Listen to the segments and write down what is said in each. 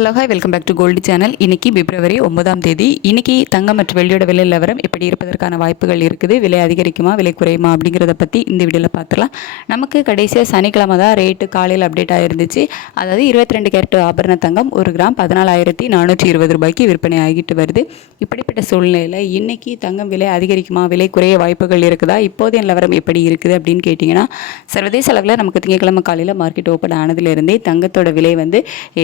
Hello hi, welcome back to gold channel. இன்றைக்கி February 9ஆம் தேதி. இன்றைக்கி தங்கம் மற்றும் வெள்ளியோட விலை நிலவரம் எப்படி இருப்பதற்கான வாய்ப்புகள் இருக்குது, விலை அதிகரிக்குமா விலை குறையுமா அப்படிங்கிறத பற்றி இந்த வீடியோவில் பார்த்துலாம். நமக்கு கடைசியாக சனிக்கிழமை தான் ரேட்டு காலையில் அப்டேட் ஆகிருந்துச்சு. அதாவது 22 கேரட் ஆபரண தங்கம் 1 கிராம் 14,420 ரூபாய்க்கு விற்பனை ஆகிட்டு வருது. இப்படிப்பட்ட சூழ்நிலையில் இன்றைக்கி தங்கம் விலை அதிகரிக்குமா விலை குறைய வாய்ப்புகள் இருக்குதா, இப்போதைய நிலவரம் எப்படி இருக்குது அப்படின்னு கேட்டிங்கன்னா, சர்வதேச அளவில் நமக்கு திங்கட்கிழமை காலையில் மார்க்கெட் ஓப்பன் ஆனதுலேருந்தே தங்கத்தோட விலை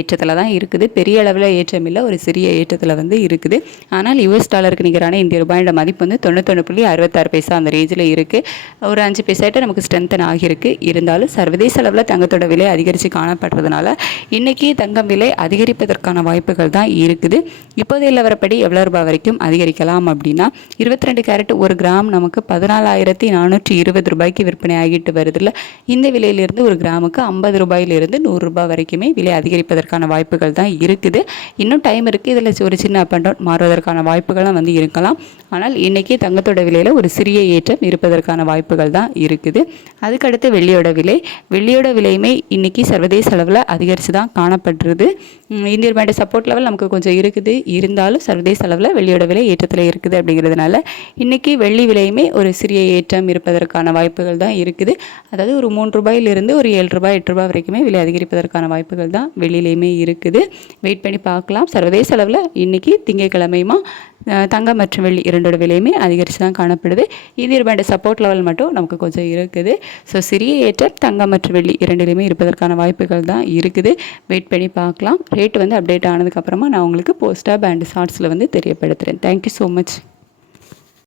ஏற்றத்தில் தான் இருக்குது. பெரிய அளவில் ஏற்றம் இல்லை, ஒரு சிறிய ஏற்றத்தில் இருக்குது. ஆனால் யூஎஸ் டாலருக்கு நிகரான இந்திய ரூபாயோட மதிப்பு 91.66 அந்த ரேஞ்சில் இருக்குது. ஒரு 5 பைசாட்ட நமக்கு ஸ்ட்ரென்தன் ஆகியிருக்கு. இருந்தாலும் சர்வதேச அளவில் தங்கத்தோட விலை அதிகரித்து காணப்படுறதுனால இன்றைக்கி தங்கம் விலை அதிகரிப்பதற்கான வாய்ப்புகள் தான் இருக்குது. இப்போதைய நிலவரப்படி எவ்வளோ ரூபாய் வரைக்கும் அதிகரிக்கலாம் அப்படின்னா, 22 கேரட் 1 கிராம் நமக்கு 14,420 ரூபாய்க்கு விற்பனை ஆகிட்டு வருதுல்ல. இந்த விலையிலிருந்து ஒரு கிராமுக்கு 50 ரூபாயிலிருந்து 100 ரூபாய் வரைக்குமே விலை அதிகரிப்பதற்கான வாய்ப்புகள் தான் இருக்குது. இன்னும் டைம் இருக்குது. இதில் ஒரு சின்ன அப் அண்ட் டவுன் மாறுவதற்கான வாய்ப்புகளும் இருக்கலாம். ஆனால் இன்றைக்கி தங்கத்தோட விலையில் ஒரு சிறிய ஏற்றம் இருப்பதற்கான வாய்ப்புகள் தான் இருக்குது. அதுக்கடுத்து வெள்ளியோட விலையுமே இன்றைக்கி சர்வதேச அளவில் அதிகரித்து தான் காணப்படுறது. இந்திய ரூபாயோட சப்போர்ட் லெவல் நமக்கு கொஞ்சம் இருக்குது. இருந்தாலும் சர்வதேச அளவில் வெள்ளியோட விலை ஏற்றத்தில் இருக்குது. அப்படிங்கிறதுனால இன்றைக்கி வெள்ளி விலையுமே ஒரு சிறிய ஏற்றம் இருப்பதற்கான வாய்ப்புகள் தான் இருக்குது. அதாவது ஒரு 3 ரூபாயிலிருந்து ஒரு 7 ரூபாய் 8 ரூபாய் வரைக்குமே விலை அதிகரிப்பதற்கான வாய்ப்புகள் தான் வெள்ளியிலையுமே இருக்குது. வெயிட் பண்ணி பார்க்கலாம். சர்வதேச அளவில் இன்றைக்கி திங்கட்கிழமையுமா தங்கம் மற்றும் வெள்ளி இரண்டோட விலையுமே அதிகரித்து தான் காணப்படுது. இந்திய ரூபாயோட சப்போர்ட் லெவல் மட்டும் நமக்கு கொஞ்சம் இருக்குது. ஸோ சிறிய ஏற்றம் தங்கம் மற்றும் வெள்ளி இரண்டிலுமே இருப்பதற்கான வாய்ப்புகள் தான் இருக்குது. வெயிட் பண்ணி பார்க்கலாம். ரேட் அப்டேட் ஆனதுக்கப்புறமா நான் உங்களுக்கு போஸ்டாக அண்ட் ஷார்ட்ஸில் தெரியப்படுத்துகிறேன். Thank you so much.